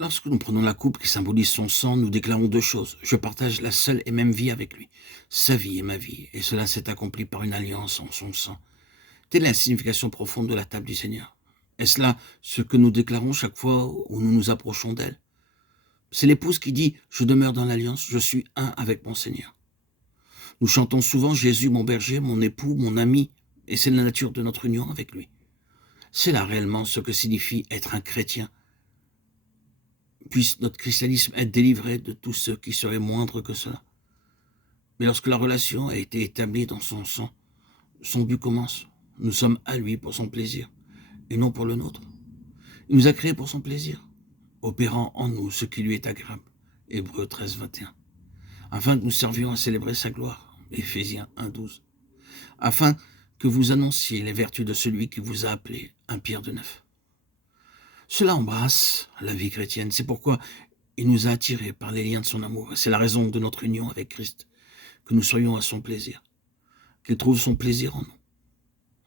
Lorsque nous prenons la coupe qui symbolise son sang, nous déclarons deux choses. Je partage la seule et même vie avec lui. Sa vie est ma vie, et cela s'est accompli par une alliance en son sang. Telle est la signification profonde de la table du Seigneur. Est-ce là ce que nous déclarons chaque fois où nous nous approchons d'elle? C'est l'épouse qui dit « Je demeure dans l'alliance, je suis un avec mon Seigneur ». Nous chantons souvent « Jésus, mon berger, mon époux, mon ami », et c'est la nature de notre union avec lui. C'est là réellement ce que signifie être un chrétien. Puisse notre christianisme être délivré de tout ce qui serait moindre que cela. Mais lorsque la relation a été établie dans son sang, son but commence. Nous sommes à lui pour son plaisir, et non pour le nôtre. Il nous a créés pour son plaisir, opérant en nous ce qui lui est agréable. Hébreux 13, 21. Afin que nous servions à célébrer sa gloire. Éphésiens 1, 12. Afin que vous annonciez les vertus de celui qui vous a appelé. 1 Pierre 2, 9. Cela embrasse la vie chrétienne. C'est pourquoi il nous a attirés par les liens de son amour. Et c'est la raison de notre union avec Christ, que nous soyons à son plaisir, qu'il trouve son plaisir en nous.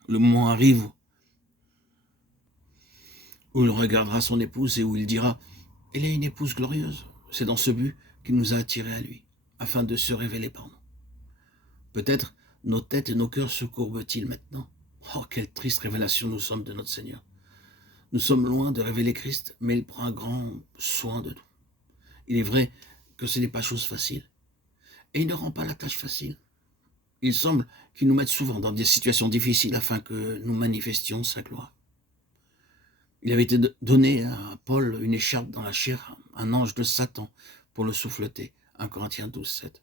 Le moment arrive où il regardera son épouse et où il dira « Elle est une épouse glorieuse ». C'est dans ce but qu'il nous a attirés à lui, afin de se révéler par nous. Peut-être nos têtes et nos cœurs se courbent-ils maintenant. Oh, quelle triste révélation nous sommes de notre Seigneur. Nous sommes loin de révéler Christ, mais il prend un grand soin de nous. Il est vrai que ce n'est pas chose facile, et il ne rend pas la tâche facile. Il semble qu'il nous mette souvent dans des situations difficiles afin que nous manifestions sa gloire. Il avait été donné à Paul une écharpe dans la chair, un ange de Satan pour le souffleter. 1 Corinthiens 12, 7.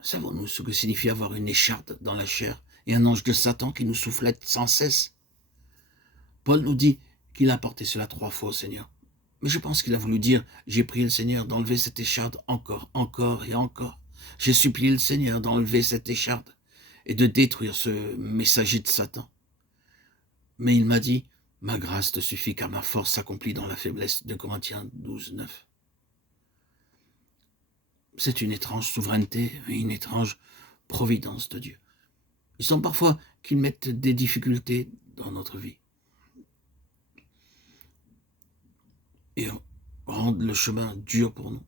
Savons-nous ce que signifie avoir une écharpe dans la chair et un ange de Satan qui nous soufflette sans cesse? Paul nous dit qu'il a apporté cela 3 fois au Seigneur. Mais je pense qu'il a voulu dire « J'ai prié le Seigneur d'enlever cette écharpe encore, encore et encore. J'ai supplié le Seigneur d'enlever cette écharpe et de détruire ce messager de Satan. Mais il m'a dit « Ma grâce te suffit car ma force s'accomplit dans la faiblesse » de Corinthiens 12, 9. C'est une étrange souveraineté et une étrange providence de Dieu. Il semble parfois qu'il mette des difficultés dans notre vie et rende le chemin dur pour nous.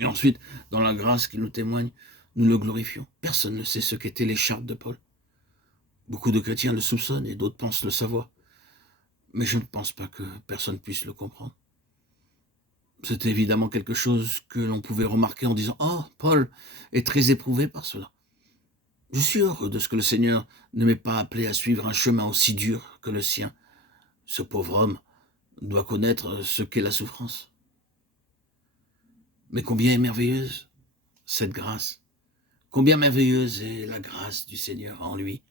Et ensuite, dans la grâce qu'il nous témoigne, nous le glorifions. Personne ne sait ce qu'était l'écharpe de Paul. Beaucoup de chrétiens le soupçonnent et d'autres pensent le savoir. Mais je ne pense pas que personne puisse le comprendre. C'était évidemment quelque chose que l'on pouvait remarquer en disant « Oh, Paul est très éprouvé par cela. » Je suis heureux de ce que le Seigneur ne m'ait pas appelé à suivre un chemin aussi dur que le sien. Ce pauvre homme doit connaître ce qu'est la souffrance. Mais combien est merveilleuse cette grâce! Combien merveilleuse est la grâce du Seigneur en lui!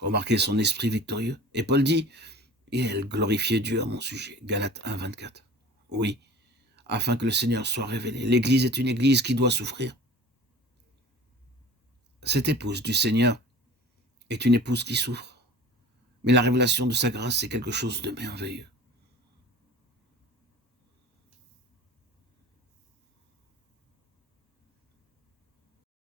Remarquez son esprit victorieux. Et Paul dit « Et elle glorifiait Dieu à mon sujet ». Galates 1, 24. Oui, afin que le Seigneur soit révélé. L'Église est une Église qui doit souffrir. Cette épouse du Seigneur est une épouse qui souffre. Mais la révélation de sa grâce, c'est quelque chose de merveilleux.